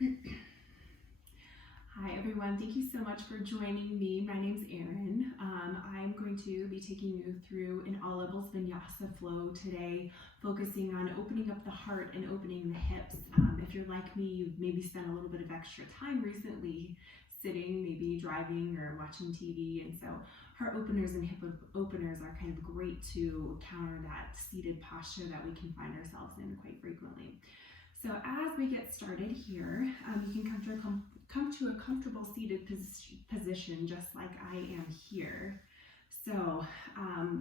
Hi everyone, thank you so much for joining me. My name's Erin. I'm going to be taking you through an all levels vinyasa flow today, focusing on opening up the heart and opening the hips. If you're like me, you've maybe spent a little bit of extra time recently sitting, maybe driving or watching TV, and so heart openers and hip openers are kind of great to counter that seated posture that we can find ourselves in quite frequently. So as we get started here, you can come to a comfortable seated position just like I am here. So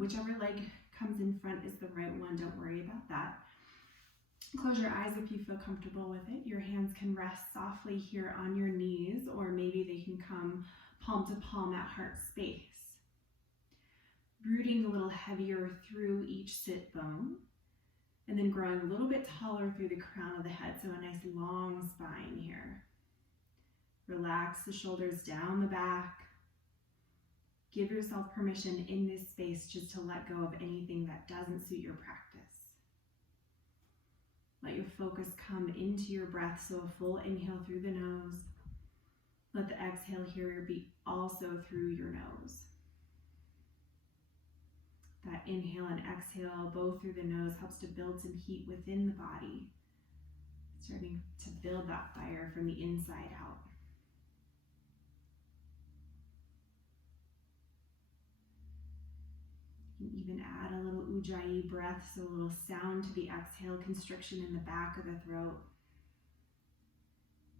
whichever leg comes in front is the right one, don't worry about that. Close your eyes if you feel comfortable with it. Your hands can rest softly here on your knees, or maybe they can come palm to palm at heart space. Rooting a little heavier through each sit bone. And then growing a little bit taller through the crown of the head, so a nice long spine here. Relax the shoulders down the back. Give yourself permission in this space just to let go of anything that doesn't suit your practice. Let your focus come into your breath, so a full inhale through the nose. Let the exhale here be also through your nose. That inhale and exhale, both through the nose, helps to build some heat within the body, starting to build that fire from the inside out. You can even add a little ujjayi breath, so a little sound to the exhale, constriction in the back of the throat.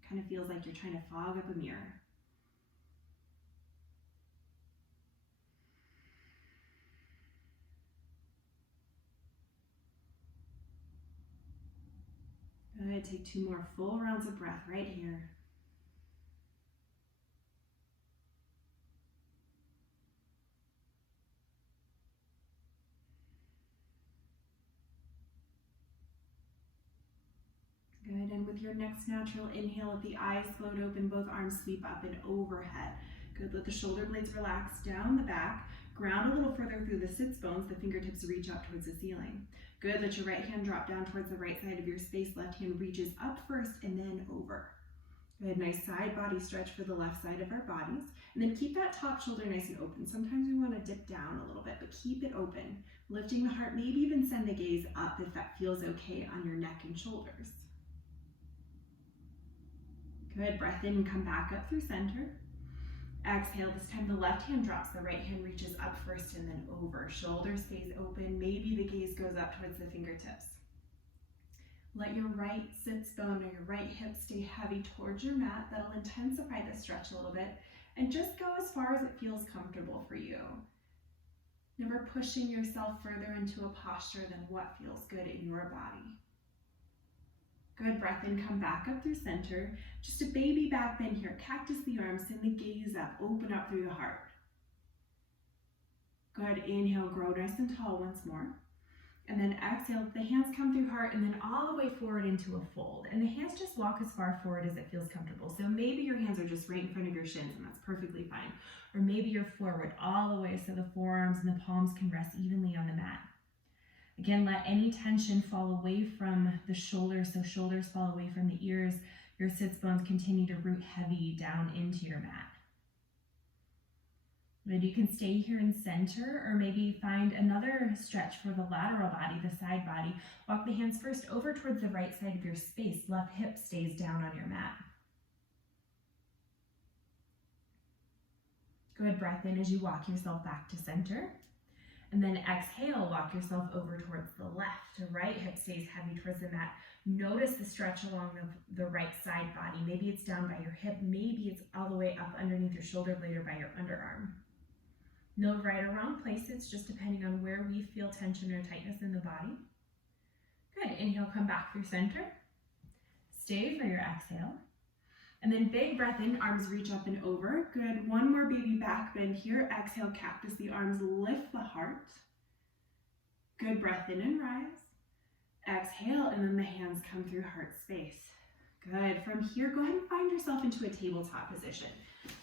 Kind of feels like you're trying to fog up a mirror. Good, take 2 more full rounds of breath right here. Good, and with your next natural inhale, let the eyes float open, both arms sweep up and overhead. Good, let the shoulder blades relax down the back, ground a little further through the sits bones, the fingertips reach up towards the ceiling. Good, let your right hand drop down towards the right side of your space, left hand reaches up first and then over. Good, nice side body stretch for the left side of our bodies. And then keep that top shoulder nice and open. Sometimes we want to dip down a little bit, but keep it open. Lifting the heart, maybe even send the gaze up if that feels okay on your neck and shoulders. Good, breath in and come back up through center. Exhale, this time the left hand drops, the right hand reaches up first and then over. Shoulder stays open, maybe the gaze goes up towards the fingertips. Let your right sits bone or your right hip stay heavy towards your mat. That'll intensify the stretch a little bit. And just go as far as it feels comfortable for you. Never pushing yourself further into a posture than what feels good in your body. Good, breath in, come back up through center. Just a baby back bend here. Cactus the arms, send the gaze up, open up through the heart. Good, inhale, grow nice and tall once more. And then exhale, the hands come through heart and then all the way forward into a fold. And the hands just walk as far forward as it feels comfortable. So maybe your hands are just right in front of your shins and that's perfectly fine. Or maybe you're forward all the way so the forearms and the palms can rest evenly on the mat. Again, let any tension fall away from the shoulders, so shoulders fall away from the ears. Your sits bones continue to root heavy down into your mat. Then you can stay here in center, or maybe find another stretch for the lateral body, the side body. Walk the hands first over towards the right side of your space. Left hip stays down on your mat. Good, breath in as you walk yourself back to center. And then exhale, walk yourself over towards the left. The right hip stays heavy towards the mat. Notice the stretch along the right side body. Maybe it's down by your hip. Maybe it's all the way up underneath your shoulder blade or by your underarm. No right or wrong place. It's just depending on where we feel tension or tightness in the body. Good. Inhale, come back through center. Stay for your exhale. And then big breath in, arms reach up and over. Good, one more baby back bend here. Exhale, cactus the arms, lift the heart. Good, breath in and rise. Exhale, and then the hands come through heart space. Good, from here, go ahead and find yourself into a tabletop position.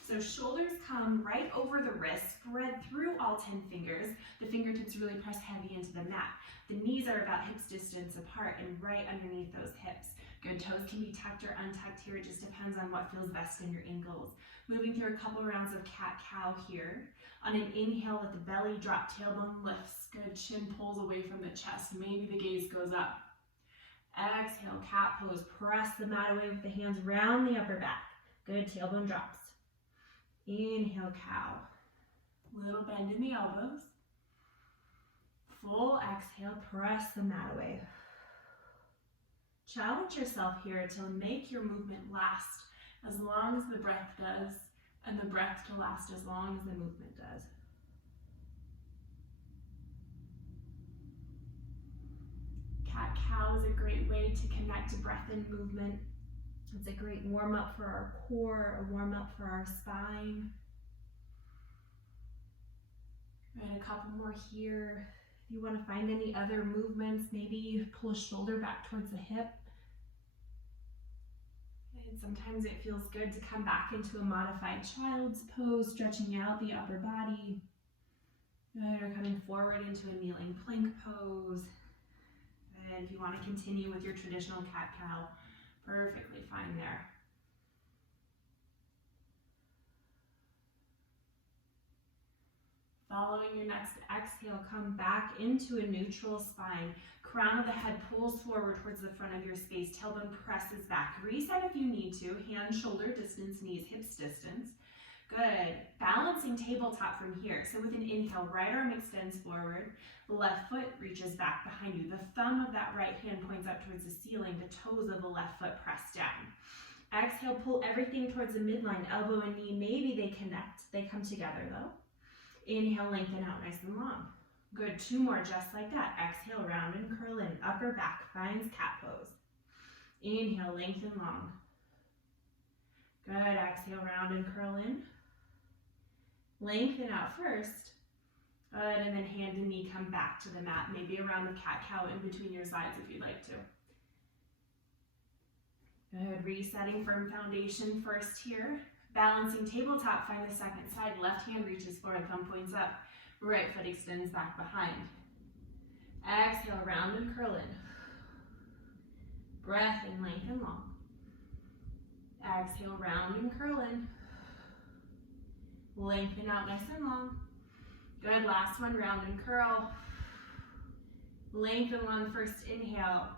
So shoulders come right over the wrists, spread through all 10 fingers. The fingertips really press heavy into the mat. The knees are about hips distance apart and right underneath those hips. Good, toes can be tucked or untucked here. It just depends on what feels best in your ankles. Moving through a couple rounds of cat-cow here. On an inhale, let the belly drop, tailbone lifts. Good, chin pulls away from the chest. Maybe the gaze goes up. Exhale, cat pose. Press the mat away with the hands round the upper back. Good, tailbone drops. Inhale, cow. Little bend in the elbows. Full exhale, press the mat away. Challenge yourself here to make your movement last as long as the breath does, and the breath to last as long as the movement does. Cat-cow is a great way to connect to breath and movement. It's a great warm-up for our core, a warm-up for our spine. And a couple more here. If you want to find any other movements, maybe pull a shoulder back towards the hip. And sometimes it feels good to come back into a modified child's pose, stretching out the upper body. Good, or coming forward into a kneeling plank pose. And if you want to continue with your traditional cat-cow, perfectly fine there. Following your next exhale, come back into a neutral spine. Crown of the head pulls forward towards the front of your space. Tailbone presses back. Reset if you need to. Hands shoulder distance, knees hips distance. Good. Balancing tabletop from here. So with an inhale, right arm extends forward. Left foot reaches back behind you. The thumb of that right hand points up towards the ceiling. The toes of the left foot press down. Exhale, pull everything towards the midline. Elbow and knee, maybe they connect. They come together though. Inhale, lengthen out nice and long. Good, 2 more just like that. Exhale, round and curl in. Upper back finds cat pose. Inhale, lengthen long. Good, exhale, round and curl in. Lengthen out first. Good, and then hand and knee come back to the mat. Maybe a round of cat-cow in between your sides if you'd like to. Good, resetting firm foundation first here. Balancing tabletop, find the second side. Left hand reaches forward, thumb points up. Right foot extends back behind. Exhale, round and curl in. Breath in, lengthen long. Exhale, round and curl in. Lengthen out nice and long. Good, last one, round and curl. Lengthen long, first inhale.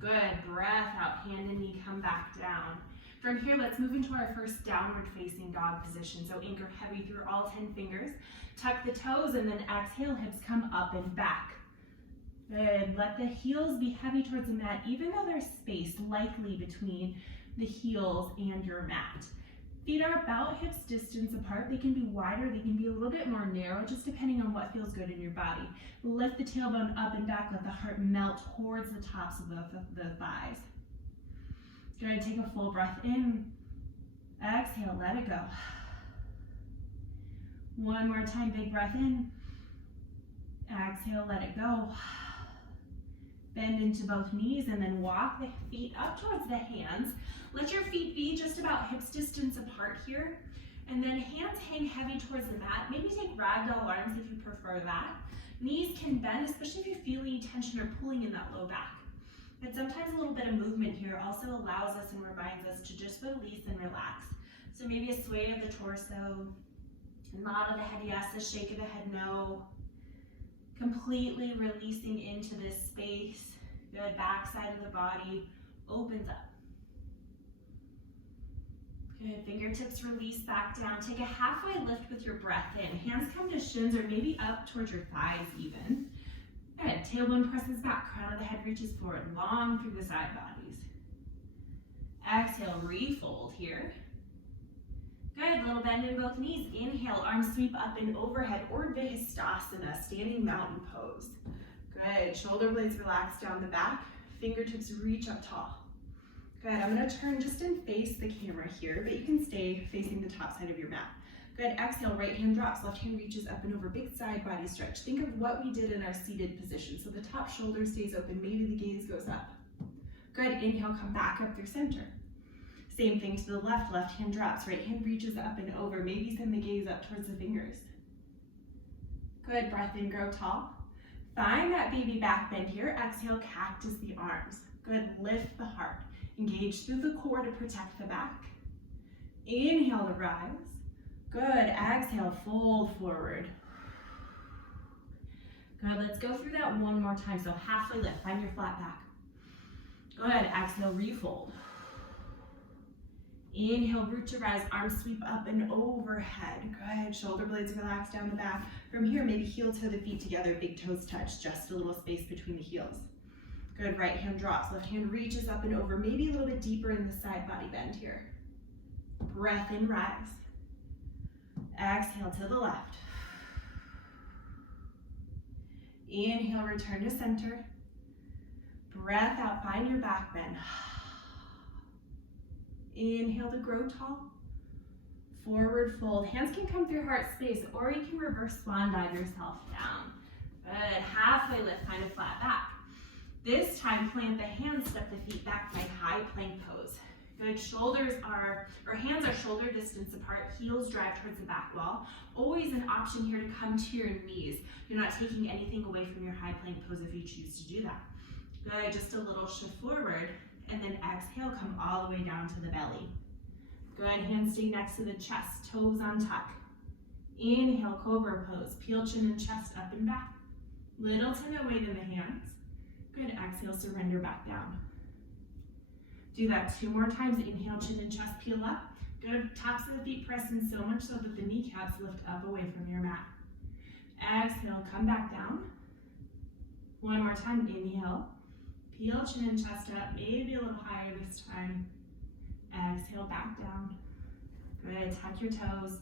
Good, breath out, hand and knee come back down. From here, let's move into our first downward facing dog position. So anchor heavy through all 10 fingers. Tuck the toes and then exhale, hips come up and back. Good, let the heels be heavy towards the mat, even though there's space likely between the heels and your mat. Feet are about hips distance apart. They can be wider, they can be a little bit more narrow, just depending on what feels good in your body. Lift the tailbone up and back, let the heart melt towards the tops of the thighs. Good, take a full breath in. Exhale, let it go. One more time, big breath in. Exhale, let it go. Bend into both knees and then walk the feet up towards the hands. Let your feet be just about hips distance apart here. And then hands hang heavy towards the mat. Maybe take ragdoll arms if you prefer that. Knees can bend, especially if you're feeling tension or pulling in that low back. But sometimes a little bit of movement here also allows us and reminds us to just release and relax. So maybe a sway of the torso, a nod of the head yes, a shake of the head no. Completely releasing into this space. Good, back side of the body opens up. Good, fingertips release back down. Take a halfway lift with your breath in. Hands come to shins or maybe up towards your thighs even. Good, tailbone presses back, crown of the head reaches forward, long through the side bodies. Exhale, refold here. Good, little bend in both knees. Inhale, arms sweep up and overhead, Urdhva Hastasana, standing mountain pose. Good, shoulder blades relax down the back, fingertips reach up tall. Good, I'm gonna turn just and face the camera here, but you can stay facing the top side of your mat. Good, exhale, right hand drops, left hand reaches up and over, big side body stretch. Think of what we did in our seated position. So the top shoulder stays open, maybe the gaze goes up. Good, inhale, come back up through center. Same thing to the left, left hand drops, right hand reaches up and over, maybe send the gaze up towards the fingers. Good, breath in, grow tall. Find that baby back bend here, exhale, cactus the arms. Good, lift the heart. Engage through the core to protect the back. Inhale to rise. Good. Exhale, fold forward. Good. Let's go through that one more time. So halfway lift. Find your flat back. Good. Exhale, refold. Inhale, root to rise. Arms sweep up and overhead. Good. Shoulder blades relax down the back. From here, maybe heel toe the feet together. Big toes touch. Just a little space between the heels. Good. Right hand drops. Left hand reaches up and over. Maybe a little bit deeper in the side body bend here. Breath in, rise. Exhale to the left. Inhale, return to center. Breath out, find your back bend. Inhale to grow tall. Forward fold. Hands can come through heart space, or you can reverse swan dive yourself down. Good. Halfway lift, find a flat back. This time, plant the hands, step the feet back, find high plank pose. Good. Hands are shoulder distance apart, heels drive towards the back wall. Always an option here to come to your knees. You're not taking anything away from your high plank pose if you choose to do that. Good. Just a little shift forward, and then exhale, come all the way down to the belly. Good. Hands stay next to the chest, toes on tuck. Inhale, cobra pose. Peel chin and chest up and back. Little to no weight in the hands. Good. Exhale, surrender back down. Do that 2 more times. Inhale, chin and chest peel up. Good. Tops of the feet press in so much so that the kneecaps lift up away from your mat. Exhale, come back down. 1 more time. Inhale. Peel chin and chest up. Maybe a little higher this time. Exhale, back down. Good. Tuck your toes.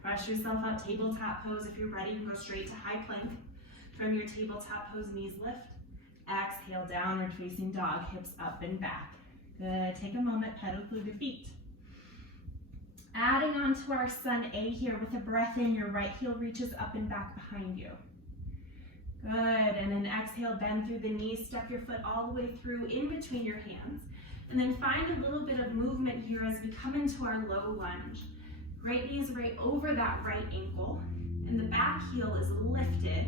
Press yourself up. Tabletop pose. If you're ready, you can go straight to high plank. From your tabletop pose, knees lift. Exhale, downward facing dog. Hips up and back. Good. Take a moment, pedal through the feet. Adding on to our sun A here with a breath in, your right heel reaches up and back behind you. Good. And then exhale, bend through the knees, step your foot all the way through in between your hands. And then find a little bit of movement here as we come into our low lunge. Right knee is right over that right ankle, and the back heel is lifted.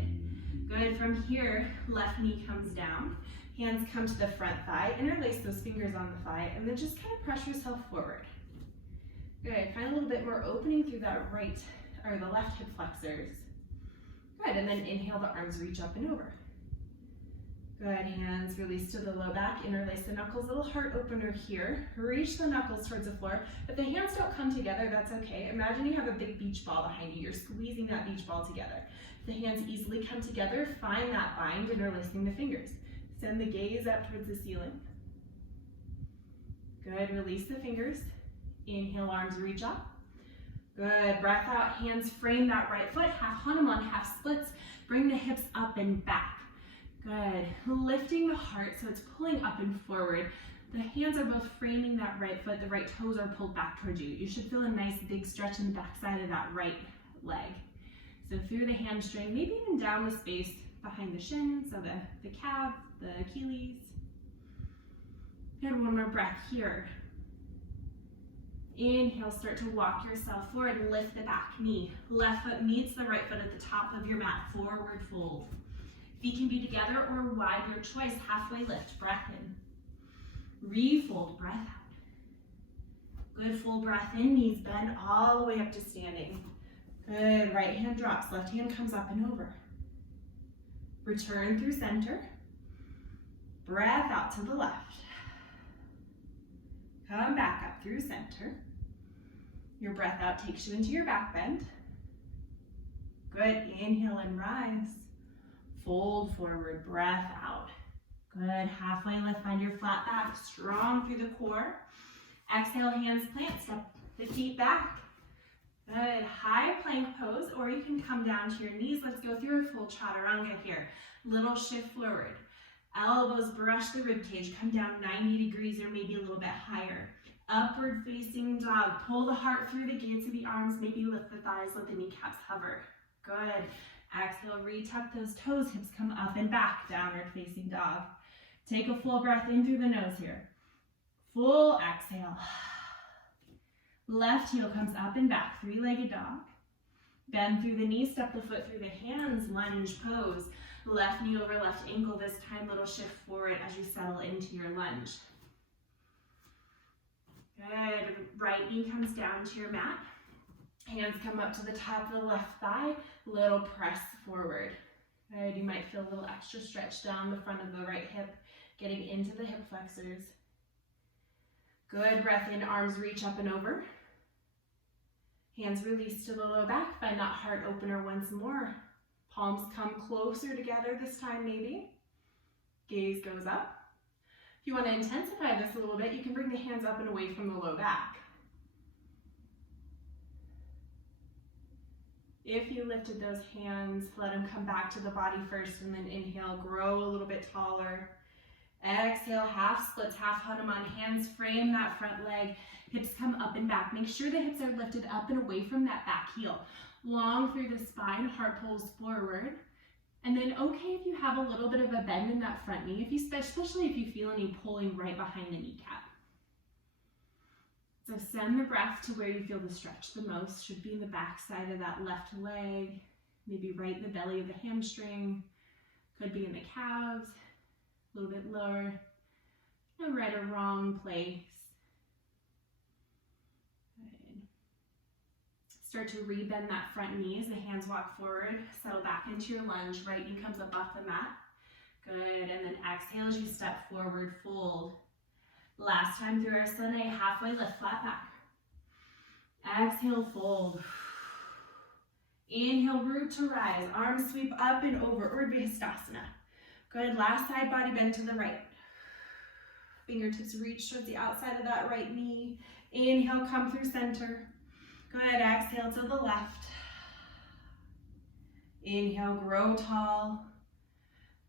Good. From here, left knee comes down. Hands come to the front thigh, interlace those fingers on the thigh, and then just kind of press yourself forward. Good. Find a little bit more opening through that right, or the left hip flexors. Good. And then inhale, the arms reach up and over. Good. Hands release to the low back, interlace the knuckles, little heart opener here. Reach the knuckles towards the floor. If the hands don't come together, that's okay. Imagine you have a big beach ball behind you. You're squeezing that beach ball together. If the hands easily come together, find that bind, interlacing the fingers. Send the gaze up towards the ceiling. Good. Release the fingers. Inhale, arms reach up. Good. Breath out, hands frame that right foot, half Hanuman, half splits. Bring the hips up and back. Good. Lifting the heart so it's pulling up and forward. The hands are both framing that right foot. The right toes are pulled back towards you. You should feel a nice big stretch in the back side of that right leg. So through the hamstring, maybe even down the space behind the shin, so the calf, the Achilles. Good. 1 more breath here. Inhale, start to walk yourself forward, lift the back knee. Left foot meets the right foot at the top of your mat, forward fold. Feet can be together or wide, your choice. Halfway lift, breath in. Refold, breath out. Good, full breath in, knees bend all the way up to standing. Good, right hand drops, left hand comes up and over. Return through center. Breath out to the left. Come back up through center. Your breath out takes you into your back bend. Good, inhale and rise. Fold forward, breath out. Good, halfway lift, find your flat back, strong through the core. Exhale, hands plant, step the feet back. Good, high plank pose, or you can come down to your knees. Let's go through a full chaturanga here. Little shift forward. Elbows brush the rib cage, come down 90 degrees or maybe a little bit higher. Upward facing dog, pull the heart through the gates of the arms, maybe lift the thighs, let the kneecaps hover. Good. Exhale, retuck those toes, hips come up and back, downward facing dog. Take a full breath in through the nose here. Full exhale. Left heel comes up and back, 3-legged dog. Bend through the knees, step the foot through the hands, lunge pose. Left knee over left ankle, this time little shift forward as you settle into your lunge. Right knee comes down to your mat. Hands come up to the top of the left thigh, little press forward. Good, you might feel a little extra stretch down the front of the right hip, getting into the hip flexors. Good, breath in, arms reach up and over. Hands release to the low back, find that heart opener once more. Palms come closer together this time maybe. Gaze goes up. If you want to intensify this a little bit, you can bring the hands up and away from the low back. If you lifted those hands, let them come back to the body first, and then inhale, grow a little bit taller. Exhale, half splits, half Hanuman, hands frame that front leg, hips come up and back. Make sure the hips are lifted up and away from that back heel. Long through the spine, heart pulls forward. And then okay if you have a little bit of a bend in that front knee, especially if you feel any pulling right behind the kneecap. So send the breath to where you feel the stretch the most. Should be in the back side of that left leg, maybe right in the belly of the hamstring. Could be in the calves, a little bit lower. No right or wrong place. Good. Start to rebend that front knee as the hands walk forward. Settle back into your lunge. Right knee comes up off the mat. Good, and then exhale as you step forward, fold. Last time through our Sunday, halfway lift, flat back. Exhale, fold. Inhale, root to rise. Arms sweep up and over, Urdhva Hastasana. Good, last side body bend to the right. Fingertips reach towards the outside of that right knee. Inhale, come through center. Good, exhale to the left. Inhale, grow tall.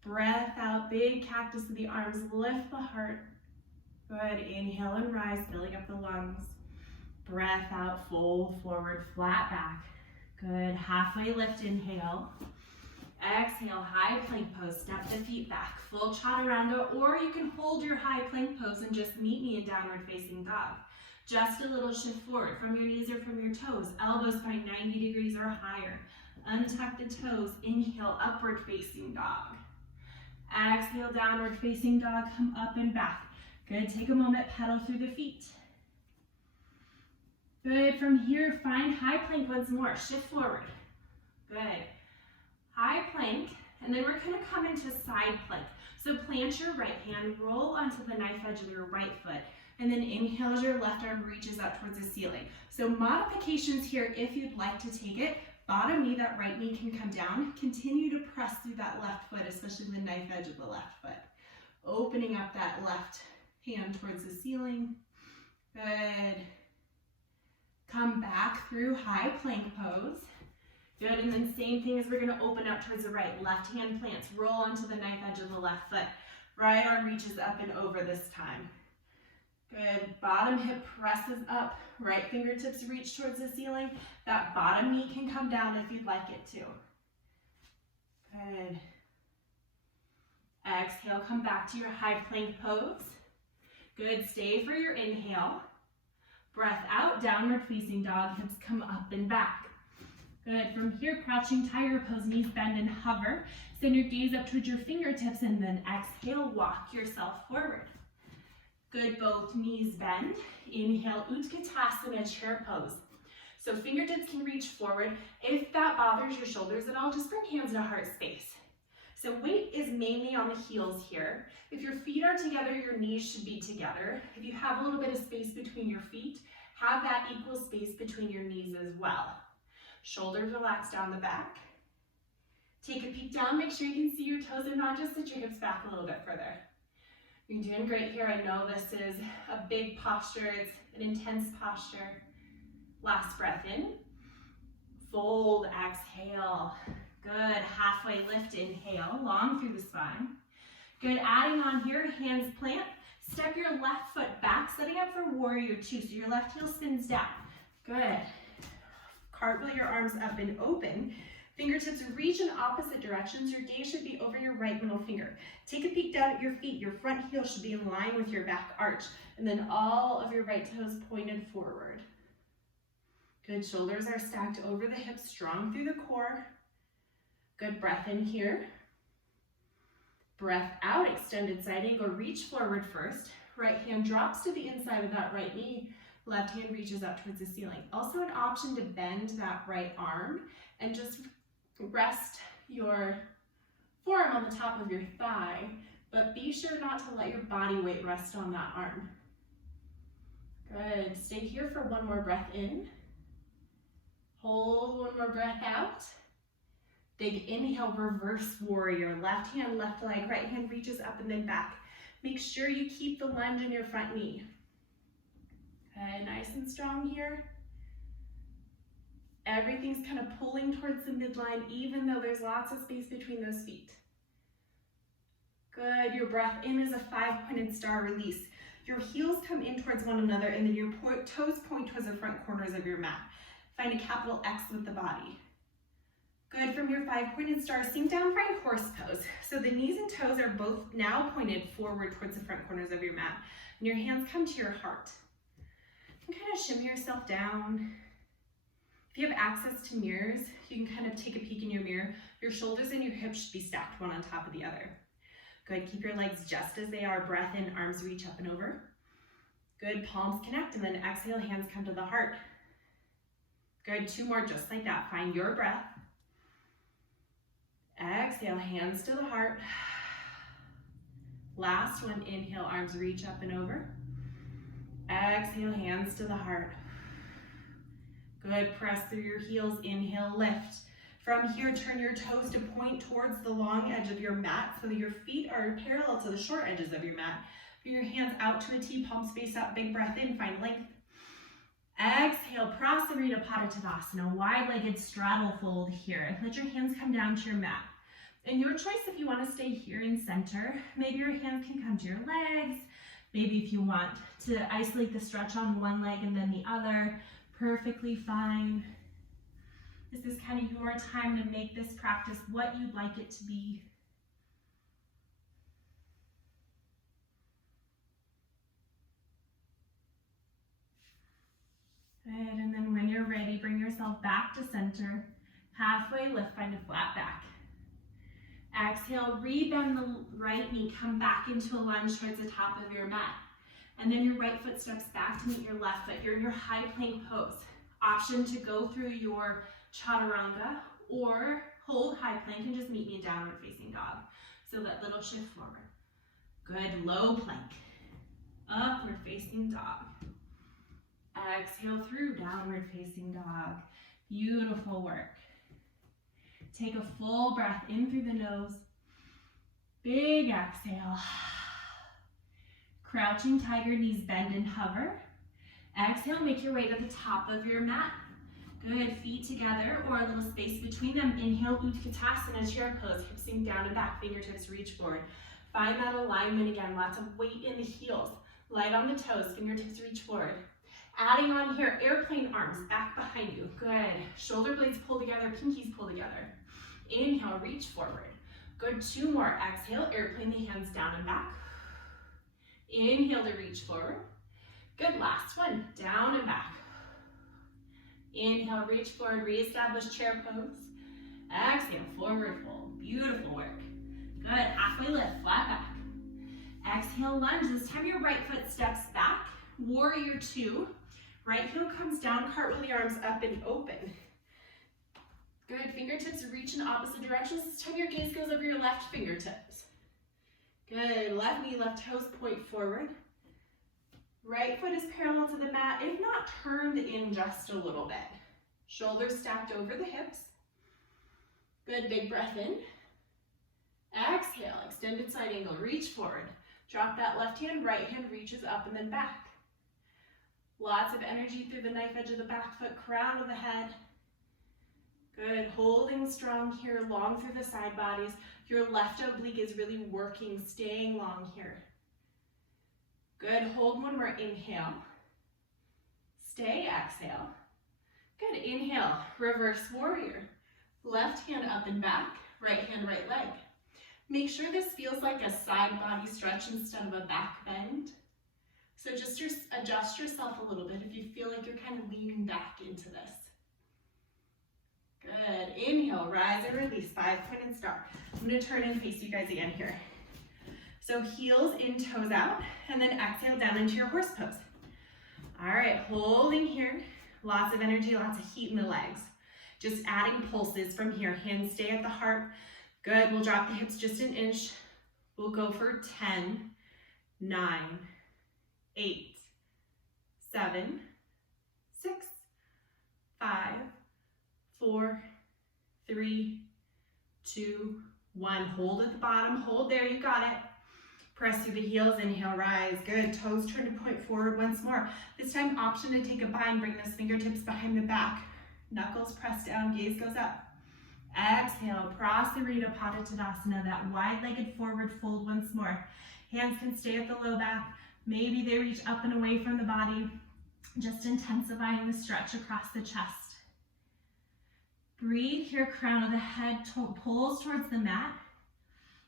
Breath out, big cactus of the arms, lift the heart. Good, inhale and rise, filling up the lungs. Breath out, fold forward, flat back. Good, halfway lift, inhale. Exhale, high plank pose, step the feet back. Full chaturanga, or you can hold your high plank pose and just meet me in downward facing dog. Just a little shift forward from your knees or from your toes. Elbows find 90 degrees or higher. Untuck the toes, inhale, upward facing dog. Exhale, downward facing dog, come up and back. Good, take a moment, pedal through the feet. Good, from here, find high plank once more, shift forward. Good, high plank, and then we're gonna come into side plank. So plant your right hand, roll onto the knife edge of your right foot, and then inhale as your left arm reaches up towards the ceiling. So modifications here, if you'd like to take it, bottom knee, that right knee can come down. Continue to press through that left foot, especially the knife edge of the left foot. Opening up that left hand towards the ceiling. Good. Come back through high plank pose. Good, and then same thing as we're gonna open up towards the right. Left hand plants, roll onto the knife edge of the left foot. Right arm reaches up and over this time. Good, bottom hip presses up. Right fingertips reach towards the ceiling. That bottom knee can come down if you'd like it to. Good. Exhale, come back to your high plank pose. Good, stay for your inhale. Breath out, downward facing dog, hips come up and back. Good, from here, crouching tiger pose, knees bend and hover. Send your gaze up towards your fingertips and then exhale, walk yourself forward. Good, both knees bend. Inhale, Utkatasana, chair pose. So fingertips can reach forward. If that bothers your shoulders at all, just bring hands to heart space. So weight is mainly on the heels here. If your feet are together, your knees should be together. If you have a little bit of space between your feet, have that equal space between your knees as well. Shoulders relax down the back. Take a peek down, make sure you can see your toes and not just sit your hips back a little bit further. You're doing great here. I know this is a big posture. It's an intense posture. Last breath in. Fold, exhale. Good, halfway lift, inhale, long through the spine. Good, adding on here, hands plant. Step your left foot back, setting up for warrior two. So your left heel spins down. Good. Cartwheel your arms up and open. Fingertips reach in opposite directions. Your gaze should be over your right middle finger. Take a peek down at your feet. Your front heel should be in line with your back arch. And then all of your right toes pointed forward. Good, shoulders are stacked over the hips, strong through the core. Good, breath in here. Breath out, extended side angle. Reach forward first. Right hand drops to the inside of that right knee. Left hand reaches up towards the ceiling. Also an option to bend that right arm and just rest your forearm on the top of your thigh, but be sure not to let your body weight rest on that arm. Good, stay here for one more breath in. Hold one more breath out. Big inhale, reverse warrior. Left hand, left leg, right hand reaches up and then back. Make sure you keep the lunge in your front knee. Okay, nice and strong here. Everything's kind of pulling towards the midline, even though there's lots of space between those feet. Good, your breath in is a 5-pointed star release. Your heels come in towards one another and then your toes point towards the front corners of your mat. Find a capital X with the body. Good, from your 5-pointed star, sink down, find horse pose. So the knees and toes are both now pointed forward towards the front corners of your mat. And your hands come to your heart. You can kind of shimmy yourself down. If you have access to mirrors, you can kind of take a peek in your mirror. Your shoulders and your hips should be stacked one on top of the other. Good, keep your legs just as they are. Breath in, arms reach up and over. Good, palms connect, and then exhale, hands come to the heart. Good, 2 more just like that. Find your breath. Exhale, hands to the heart. Last one, inhale, arms reach up and over. Exhale, hands to the heart. Good, press through your heels, inhale, lift. From here, turn your toes to point towards the long edge of your mat so that your feet are parallel to the short edges of your mat. Bring your hands out to a T, palms face up, big breath in, find length. Exhale, Prasarita Padottanasana, wide-legged straddle fold here. Let your hands come down to your mat. And your choice if you want to stay here in center. Maybe your hands can come to your legs. Maybe if you want to isolate the stretch on one leg and then the other, perfectly fine. This is kind of your time to make this practice what you'd like it to be. Good, and then when you're ready, bring yourself back to center. Halfway lift, find a flat back. Exhale, rebend the right knee, come back into a lunge towards the top of your mat. And then your right foot steps back to meet your left foot. You're in your high plank pose. Option to go through your chaturanga or hold high plank and just meet me in downward facing dog. So that little shift forward. Good, low plank. Upward facing dog. Exhale through downward facing dog. Beautiful work. Take a full breath in through the nose. Big exhale. Crouching tiger, knees bend and hover. Exhale, make your way to the top of your mat. Good, feet together or a little space between them. Inhale, Utkatasana, chair pose, hips sink down and back, fingertips reach forward. Find that alignment again, lots of weight in the heels. Light on the toes, fingertips reach forward. Adding on here, airplane arms back behind you. Good, shoulder blades pull together, pinkies pull together. Inhale, reach forward. Good, 2 more. Exhale, airplane the hands down and back. Inhale to reach forward. Good, last one, down and back. Inhale, reach forward, reestablish chair pose. Exhale, forward fold. Beautiful work. Good, halfway lift, flat back. Exhale, lunge. This time your right foot steps back. Warrior 2. Right heel comes down, cartwheel the arms up and open. Good, fingertips reach in opposite directions. This time your gaze goes over your left fingertips. Good, left knee, left toes point forward. Right foot is parallel to the mat, if not turned in just a little bit. Shoulders stacked over the hips. Good, big breath in. Exhale, extended side angle, reach forward. Drop that left hand, right hand reaches up and then back. Lots of energy through the knife edge of the back foot, crown of the head. Good, holding strong here, long through the side bodies. Your left oblique is really working, staying long here. Good, hold one more, inhale. Stay, exhale. Good, inhale, reverse warrior. Left hand up and back, right hand, right leg. Make sure this feels like a side body stretch instead of a back bend. So just adjust yourself a little bit if you feel like you're kind of leaning back into this. Good, inhale, rise and release, 5-pointed star. I'm gonna turn and face you guys again here. So heels in, toes out, and then exhale down into your horse pose. All right, holding here. Lots of energy, lots of heat in the legs. Just adding pulses from here. Hands stay at the heart. Good, we'll drop the hips just an inch. We'll go for 10, 9, 8, 7, 6, 5, 4, 3, 2, 1. Hold at the bottom, hold there, you got it. Press through the heels, inhale, rise. Good, toes turn to point forward once more. This time, option to take a bind, bring those fingertips behind the back. Knuckles press down, gaze goes up. Exhale, Prasarita Padottanasana, that wide-legged forward fold once more. Hands can stay at the low back. Maybe they reach up and away from the body, just intensifying the stretch across the chest. Breathe here, crown of the head pulls towards the mat.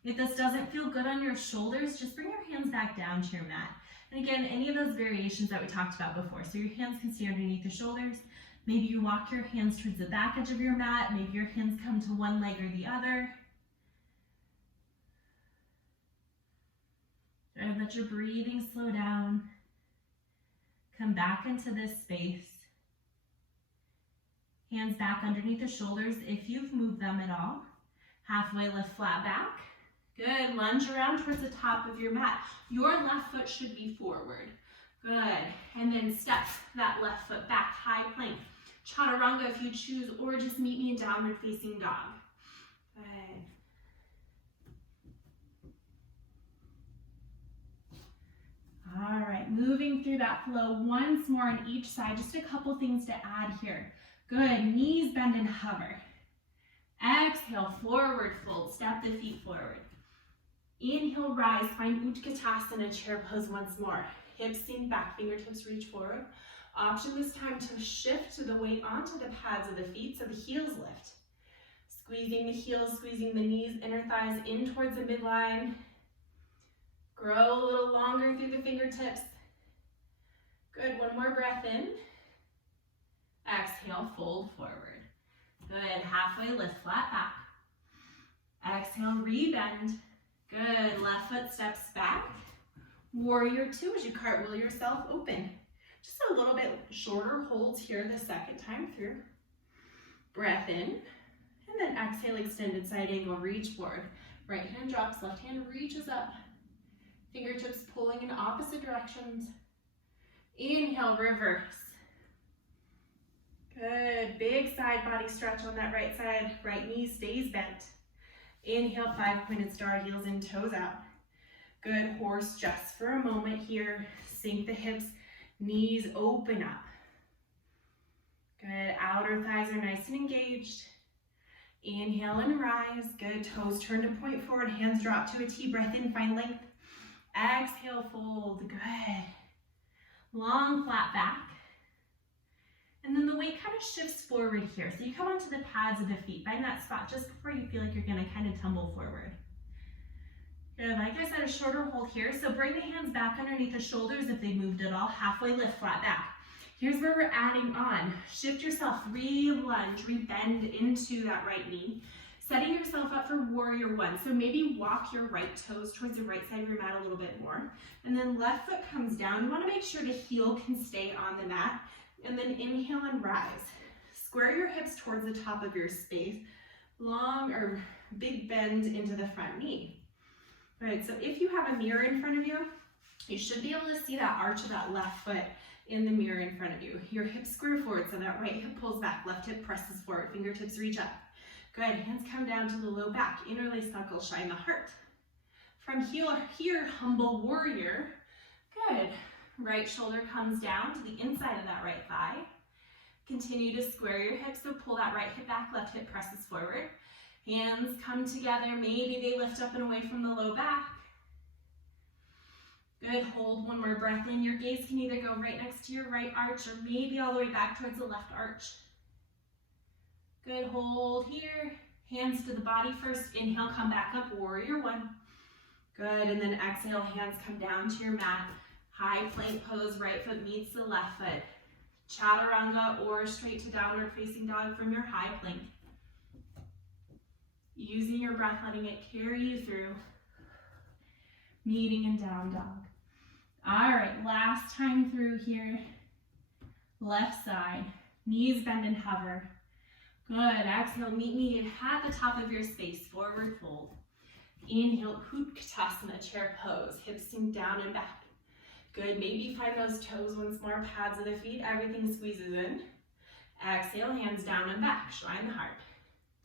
If this doesn't feel good on your shoulders, just bring your hands back down to your mat. And again, any of those variations that we talked about before. So your hands can stay underneath the shoulders. Maybe you walk your hands towards the back edge of your mat. Maybe your hands come to one leg or the other. And let your breathing slow down. Come back into this space. Hands back underneath the shoulders if you've moved them at all. Halfway lift, flat back. Good, lunge around towards the top of your mat. Your left foot should be forward. Good, and then step that left foot back, high plank. Chaturanga if you choose, or just meet me in downward facing dog. Good. All right, moving through that flow once more on each side. Just a couple things to add here. Good, knees bend and hover. Exhale, forward fold, step the feet forward. Inhale, rise, find Utkatasana, chair pose once more. Hips sink back, fingertips reach forward. Option this time to shift to the weight onto the pads of the feet so the heels lift. Squeezing the heels, squeezing the knees, inner thighs in towards the midline. Grow a little longer through the fingertips. Good, one more breath in. Exhale, fold forward. Good, halfway lift, flat back. Exhale, rebend. Good, left foot steps back. Warrior two as you cartwheel yourself open. Just a little bit shorter holds here the second time through. Breath in, and then exhale, extended side angle, reach forward. Right hand drops, left hand reaches up. Fingertips pulling in opposite directions. Inhale, reverse. Good, big side body stretch on that right side. Right knee stays bent. Inhale, five-pointed star, heels in, toes out. Good, horse just for a moment here. Sink the hips, knees open up. Good, outer thighs are nice and engaged. Inhale and rise. Good, toes turn to point forward, hands drop to a T, breath in, find length. Exhale, fold, good. Long, flat back. And then the weight kind of shifts forward here. So you come onto the pads of the feet. Find that spot just before you feel like you're gonna kind of tumble forward. Good, like I said, a shorter hold here. So bring the hands back underneath the shoulders if they moved at all. Halfway lift, flat back. Here's where we're adding on. Shift yourself, re-lunge, re-bend into that right knee. Setting yourself up for warrior one. So maybe walk your right toes towards the right side of your mat a little bit more. And then left foot comes down. You wanna make sure the heel can stay on the mat. And then inhale and rise. Square your hips towards the top of your space. Long or big bend into the front knee. All right, so if you have a mirror in front of you, you should be able to see that arch of that left foot in the mirror in front of you. Your hips square forward, so that right hip pulls back, left hip presses forward, fingertips reach up. Good, hands come down to the low back, interlace knuckles, shine the heart. From here, humble warrior. Good. Right shoulder comes down to the inside of that right thigh. Continue to square your hips, so pull that right hip back, left hip presses forward. Hands come together, maybe they lift up and away from the low back. Good, hold one more breath in. Your gaze can either go right next to your right arch or maybe all the way back towards the left arch. Good, hold here. Hands to the body first. Inhale, come back up, warrior one. Good, and then exhale, hands come down to your mat. High plank pose, right foot meets the left foot. Chaturanga or straight to downward facing dog from your high plank. Using your breath, letting it carry you through. Meeting in down dog. All right, last time through here. Left side, knees bend and hover. Good, exhale, meet me at the top of your space, forward fold. Inhale, Utkatasana, chair pose, hips sink down and back. Good, maybe find those toes once more, pads of the feet, everything squeezes in. Exhale, hands down and back, shrine the heart.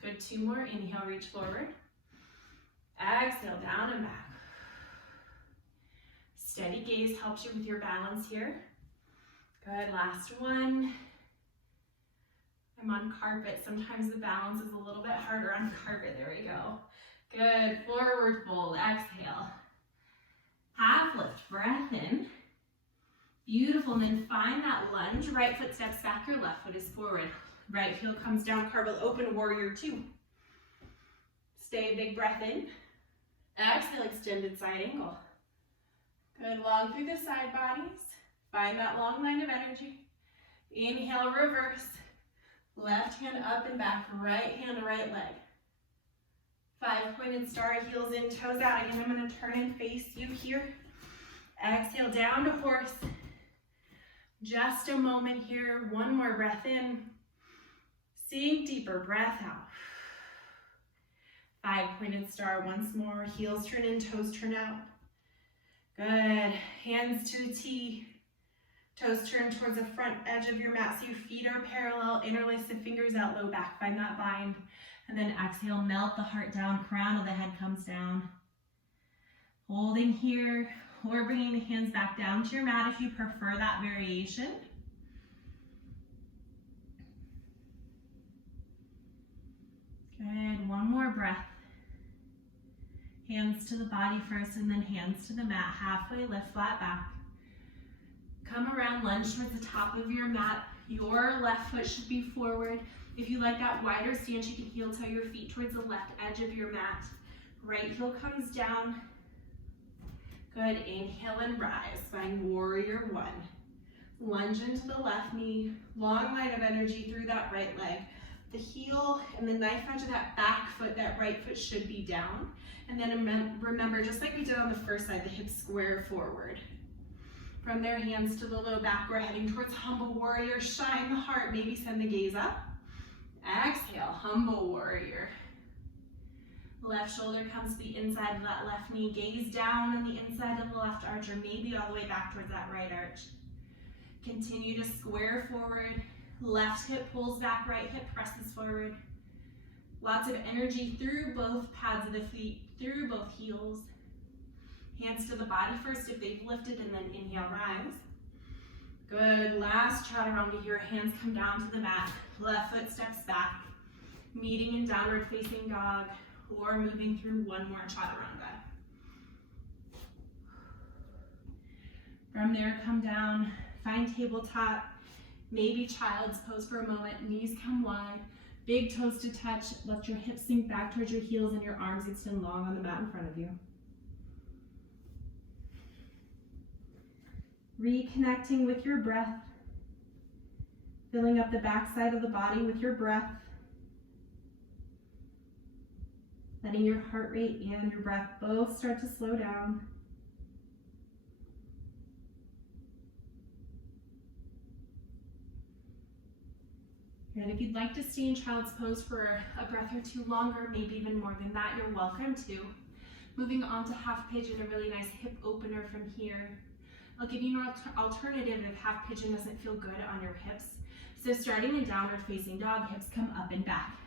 Good, 2 more, inhale, reach forward. Exhale, down and back. Steady gaze helps you with your balance here. Good, last one. I'm on carpet. Sometimes the balance is a little bit harder on carpet. There we go. Good, forward fold, exhale. Half lift, breath in. Beautiful, and then find that lunge. Right foot steps back, your left foot is forward. Right heel comes down, cartwheel open, warrior 2. Stay, big breath in. Exhale, extended side angle. Good, long through the side bodies. Find that long line of energy. Inhale, reverse. Left hand up and back, right hand, right leg. 5-pointed star, heels in, toes out. Again, I'm gonna turn and face you here. Exhale, down to horse. Just a moment here, 1 more breath in. Sink deeper, breath out. 5-pointed star once more, heels turn in, toes turn out. Good, hands to the T. Toes turn towards the front edge of your mat so your feet are parallel. Interlace the fingers out, low back, find that bind. And then exhale, melt the heart down, crown of the head comes down. Holding here, or bringing the hands back down to your mat if you prefer that variation. Good, 1 more breath. Hands to the body first and then hands to the mat. Halfway lift, flat back. Come around, lunge towards the top of your mat. Your left foot should be forward. If you like that wider stance, you can heel toe your feet towards the left edge of your mat. Right heel comes down. Good, inhale and rise. Find warrior 1. Lunge into the left knee. Long line of energy through that right leg. The heel and the knife edge of that back foot, that right foot should be down. And then remember, just like we did on the first side, the hips square forward. From there, hands to the low back, we're heading towards humble warrior. Shine the heart, maybe send the gaze up. Exhale, humble warrior. Left shoulder comes to the inside of that left knee. Gaze down on the inside of the left arch, or maybe all the way back towards that right arch. Continue to square forward. Left hip pulls back, right hip presses forward. Lots of energy through both pads of the feet, through both heels. Hands to the body first if they've lifted, and then inhale, rise. Good, last chaturanga here. Hands come down to the mat. Left foot steps back. Meeting in downward facing dog, or moving through 1 more chaturanga. From there, come down, find tabletop, maybe child's pose for a moment. Knees come wide, big toes to touch. Let your hips sink back towards your heels and your arms extend long on the mat in front of you. Reconnecting with your breath, filling up the back side of the body with your breath, letting your heart rate and your breath both start to slow down. And if you'd like to stay in child's pose for a breath or 2 longer, maybe even more than that, you're welcome to. Moving on to half pigeon, a really nice hip opener from here. I'll give you an alternative if half pigeon doesn't feel good on your hips. So starting in downward facing dog, hips come up and back.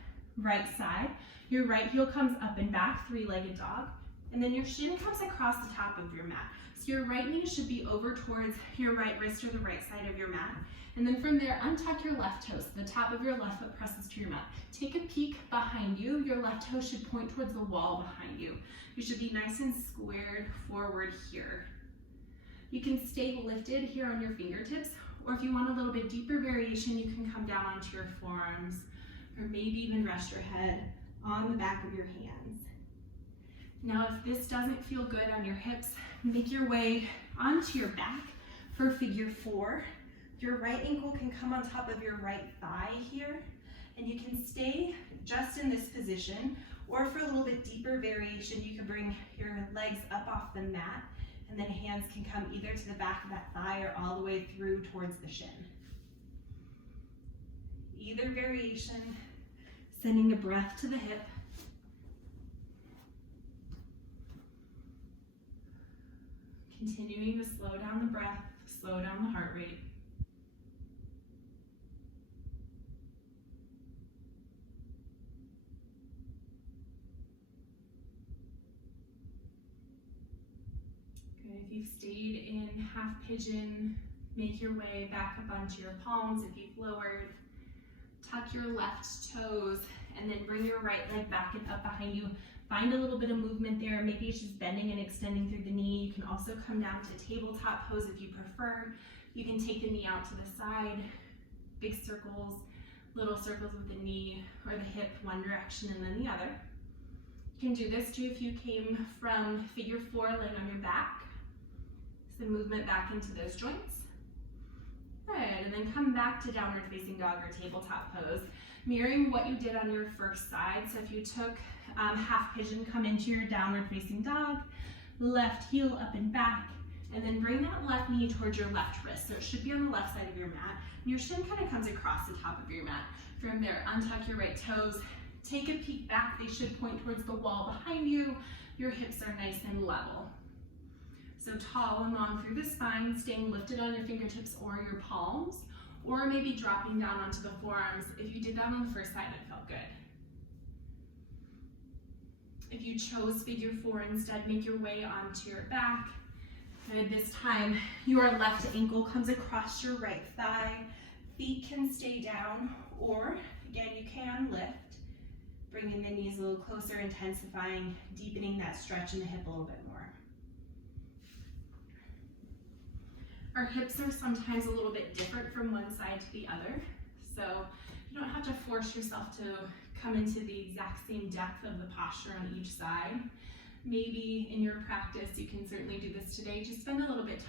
Right side, your right heel comes up and back, 3-legged dog. And then your shin comes across the top of your mat. So your right knee should be over towards your right wrist or the right side of your mat. And then from there, untuck your left toe. So the top of your left foot presses to your mat. Take a peek behind you. Your left toe should point towards the wall behind you. You should be nice and squared forward here. You can stay lifted here on your fingertips, or if you want a little bit deeper variation, you can come down onto your forearms, or maybe even rest your head on the back of your hands. Now, if this doesn't feel good on your hips, make your way onto your back for figure 4. Your right ankle can come on top of your right thigh here, and you can stay just in this position, or for a little bit deeper variation, you can bring your legs up off the mat, and then hands can come either to the back of that thigh or all the way through towards the shin. either variation, sending a breath to the hip. Continuing to slow down the breath, slow down the heart rate. Good. If you've stayed in half pigeon, make your way back up onto your palms. If you've lowered, tuck your left toes and then bring your right leg back and up behind you. Find a little bit of movement there. Maybe it's just bending and extending through the knee. You can also come down to tabletop pose if you prefer. You can take the knee out to the side, big circles, little circles with the knee or the hip one direction and then the other. You can do this too if you came from figure 4 laying on your back. Some movement back into those joints. Good, and then come back to downward facing dog or tabletop pose, mirroring what you did on your first side. So if you took half pigeon, come into your downward facing dog, left heel up and back, and then bring that left knee towards your left wrist. So it should be on the left side of your mat, and your shin kind of comes across the top of your mat. From there, untuck your right toes, take a peek back. They should point towards the wall behind you. Your hips are nice and level. So tall and long through the spine, staying lifted on your fingertips or your palms, or maybe dropping down onto the forearms. If you did that on the first side, it felt good. If you chose figure 4 instead, make your way onto your back. And this time, your left ankle comes across your right thigh. Feet can stay down, or again, you can lift, bringing the knees a little closer, intensifying, deepening that stretch in the hip a little bit more. Our hips are sometimes a little bit different from one side to the other, so you don't have to force yourself to come into the exact same depth of the posture on each side. Maybe in your practice, you can certainly do this today. Just spend a little bit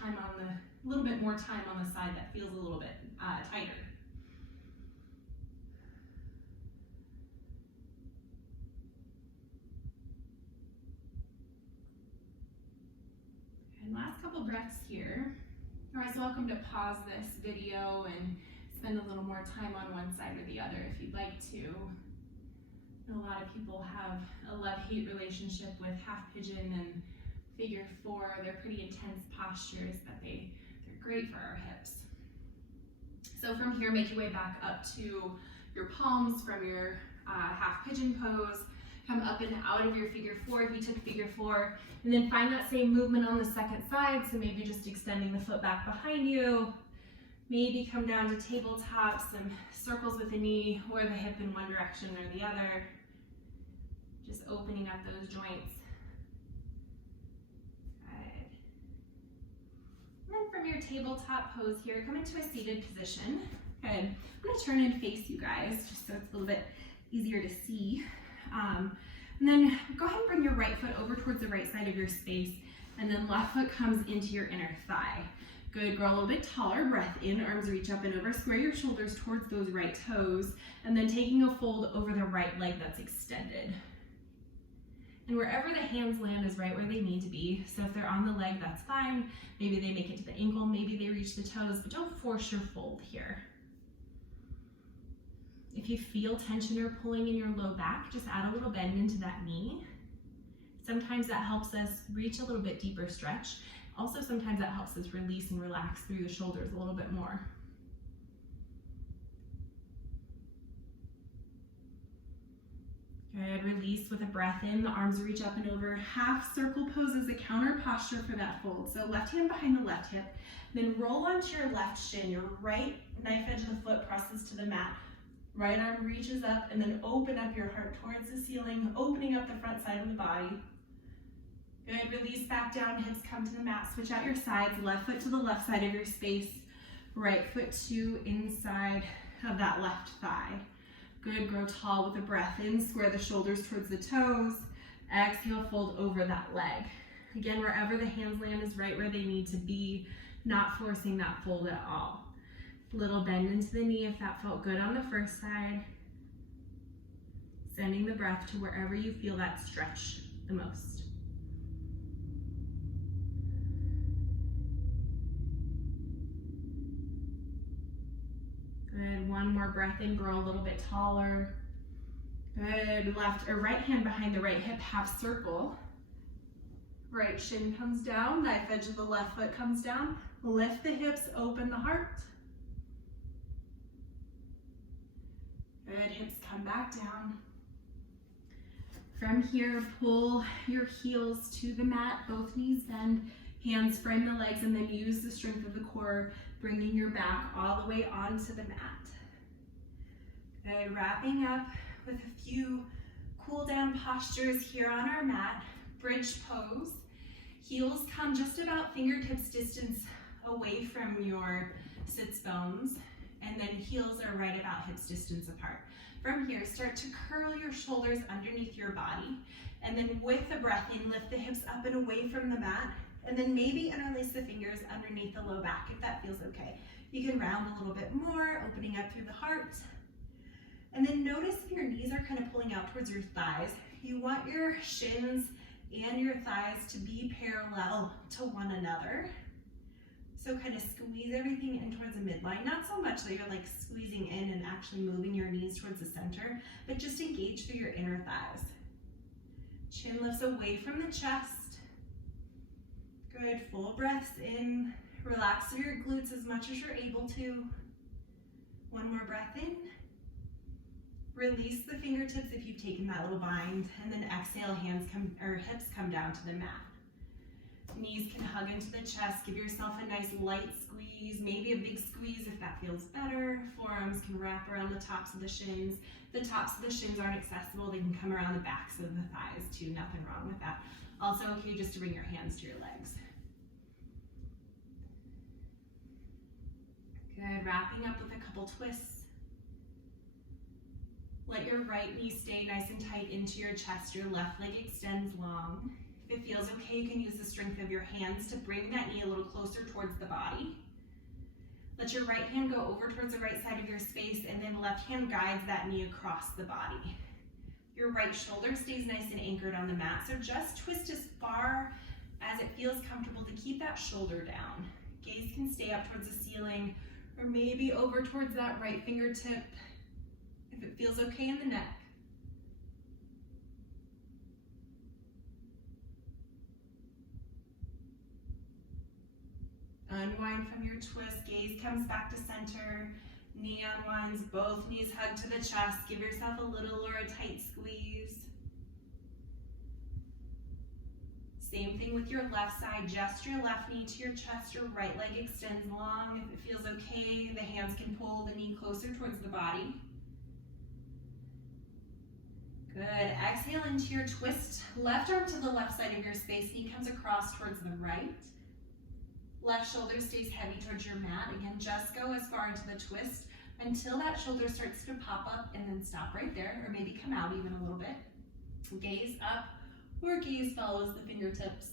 more time on the side that feels a little bit tighter. And last couple breaths here. You're always welcome to pause this video and spend a little more time on one side or the other if you'd like to. A lot of people have a love-hate relationship with half pigeon and figure 4. They're pretty intense postures, but they're great for our hips. So from here, make your way back up to your palms from your half pigeon pose. Come up and out of your figure 4 if you took figure 4, and then find that same movement on the second side. So maybe just extending the foot back behind you. Maybe come down to tabletop, some circles with the knee or the hip in one direction or the other. Just opening up those joints. Good. And then from your tabletop pose here, come into a seated position. Good. I'm going to turn and face you guys just so it's a little bit easier to see. And then go ahead and bring your right foot over towards the right side of your space, and then left foot comes into your inner thigh. Good, grow a little bit taller, breath in, arms reach up and over, square your shoulders towards those right toes, and then taking a fold over the right leg that's extended. And wherever the hands land is right where they need to be. So if they're on the leg, that's fine. Maybe they make it to the ankle, maybe they reach the toes, but don't force your fold here. If you feel tension or pulling in your low back, just add a little bend into that knee. Sometimes that helps us reach a little bit deeper stretch. Also, sometimes that helps us release and relax through the shoulders a little bit more. Good, release with a breath in, the arms reach up and over. Half circle pose is a counter posture for that fold. So left hand behind the left hip, then roll onto your left shin. Your right knife edge of the foot presses to the mat. Right arm reaches up, and then open up your heart towards the ceiling, opening up the front side of the body. Good, release back down, hips come to the mat, switch out your sides, left foot to the left side of your space, right foot to inside of that left thigh. Good, grow tall with a breath in, square the shoulders towards the toes, exhale, fold over that leg. Again, wherever the hands land is right where they need to be, not forcing that fold at all. Little bend into the knee if that felt good on the first side. Sending the breath to wherever you feel that stretch the most. Good, one more breath in, grow a little bit taller. Good, left or right hand behind the right hip, half circle. Right shin comes down, knife edge of the left foot comes down. Lift the hips, open the heart. Good, hips come back down. From here, pull your heels to the mat, both knees bend, hands frame the legs, and then use the strength of the core, bringing your back all the way onto the mat. Good, wrapping up with a few cool down postures here on our mat. Bridge pose. Heels come just about fingertips distance away from your sits bones, and then heels are right about hips distance apart. From here, start to curl your shoulders underneath your body, and then with the breath in, lift the hips up and away from the mat, and then maybe interlace the fingers underneath the low back if that feels okay. You can round a little bit more, opening up through the heart. And then notice if your knees are kind of pulling out towards your thighs. You want your shins and your thighs to be parallel to one another. So kind of squeeze everything in towards the midline. Not so much that you're like squeezing in and actually moving your knees towards the center, but just engage through your inner thighs. Chin lifts away from the chest. Good, full breaths in. Relax through your glutes as much as you're able to. One more breath in. Release the fingertips if you've taken that little bind, and then exhale, hips come down to the mat. Knees can hug into the chest. Give yourself a nice light squeeze, maybe a big squeeze if that feels better. Forearms can wrap around the tops of the shins. The tops of the shins aren't accessible. They can come around the backs of the thighs too. Nothing wrong with that. Also okay just to bring your hands to your legs. Good, wrapping up with a couple twists. Let your right knee stay nice and tight into your chest. Your left leg extends long. If it feels okay, you can use the strength of your hands to bring that knee a little closer towards the body. Let your right hand go over towards the right side of your space, and then left hand guides that knee across the body. Your right shoulder stays nice and anchored on the mat, so just twist as far as it feels comfortable to keep that shoulder down. Gaze can stay up towards the ceiling, or maybe over towards that right fingertip, if it feels okay in the neck. Unwind from your twist, gaze comes back to center, knee unwinds, both knees hug to the chest. Give yourself a little or a tight squeeze. Same thing with your left side, just your left knee to your chest, your right leg extends long. If it feels okay, the hands can pull the knee closer towards the body. Good, exhale into your twist. Left arm to the left side of your space, knee comes across towards the right. Left shoulder stays heavy towards your mat. Again, just go as far into the twist until that shoulder starts to pop up, and then stop right there, or maybe come out even a little bit. Gaze up, or gaze follows the fingertips.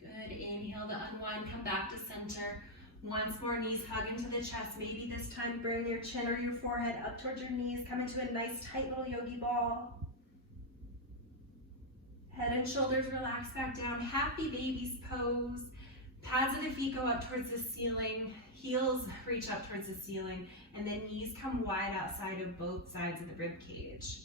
Good, inhale to unwind, come back to center. Once more, knees hug into the chest. Maybe this time bring your chin or your forehead up towards your knees. Come into a nice tight little yogi ball. Head and shoulders relax back down. Happy baby's pose. Pads of the feet go up towards the ceiling. Heels reach up towards the ceiling. And then knees come wide outside of both sides of the rib cage.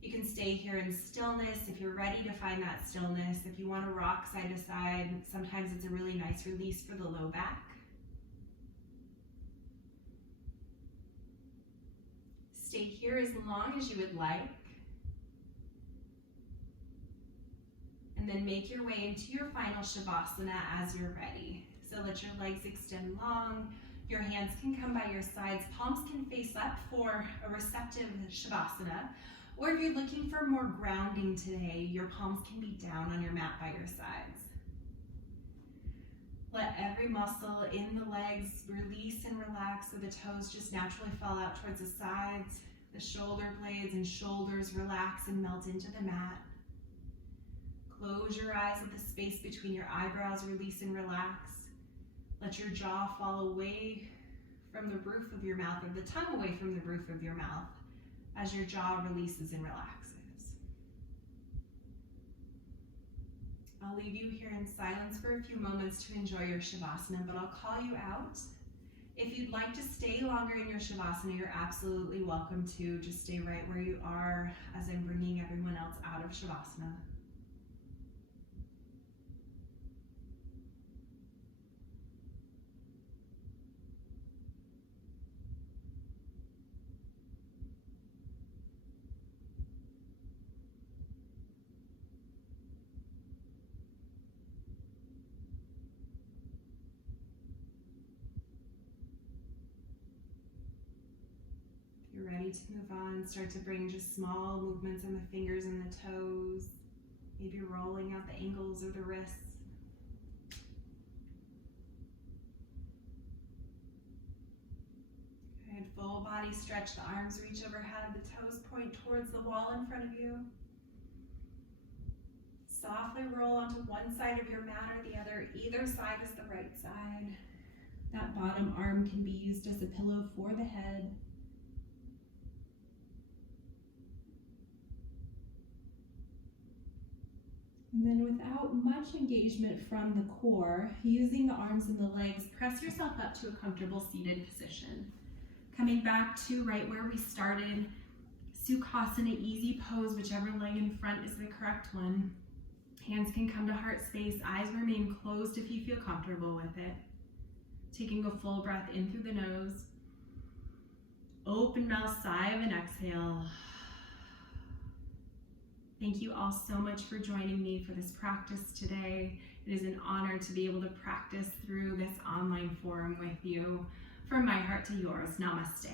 You can stay here in stillness if you're ready to find that stillness. If you want to rock side to side, sometimes it's a really nice release for the low back. Stay here as long as you would like. And then make your way into your final Shavasana as you're ready. So let your legs extend long. Your hands can come by your sides. Palms can face up for a receptive Shavasana. Or if you're looking for more grounding today, your palms can be down on your mat by your sides. Let every muscle in the legs release and relax so the toes just naturally fall out towards the sides. The shoulder blades and shoulders relax and melt into the mat. Close your eyes at the space between your eyebrows, release and relax. Let your jaw fall away from the roof of your mouth, or the tongue away from the roof of your mouth as your jaw releases and relaxes. I'll leave you here in silence for a few moments to enjoy your Shavasana, but I'll call you out. If you'd like to stay longer in your Shavasana, you're absolutely welcome to. Just stay right where you are as I'm bringing everyone else out of Shavasana. You're ready to move on. Start to bring just small movements on the fingers and the toes. Maybe rolling out the ankles or the wrists. Good. Full body stretch. The arms reach overhead. The toes point towards the wall in front of you. Softly roll onto one side of your mat or the other. Either side is the right side. That bottom arm can be used as a pillow for the head. And then without much engagement from the core, using the arms and the legs, press yourself up to a comfortable seated position. Coming back to right where we started, Sukhasana, easy pose, whichever leg in front is the correct one. Hands can come to heart space, eyes remain closed if you feel comfortable with it. Taking a full breath in through the nose. Open mouth, sigh of an exhale. Thank you all so much for joining me for this practice today. It is an honor to be able to practice through this online forum with you. From my heart to yours, namaste.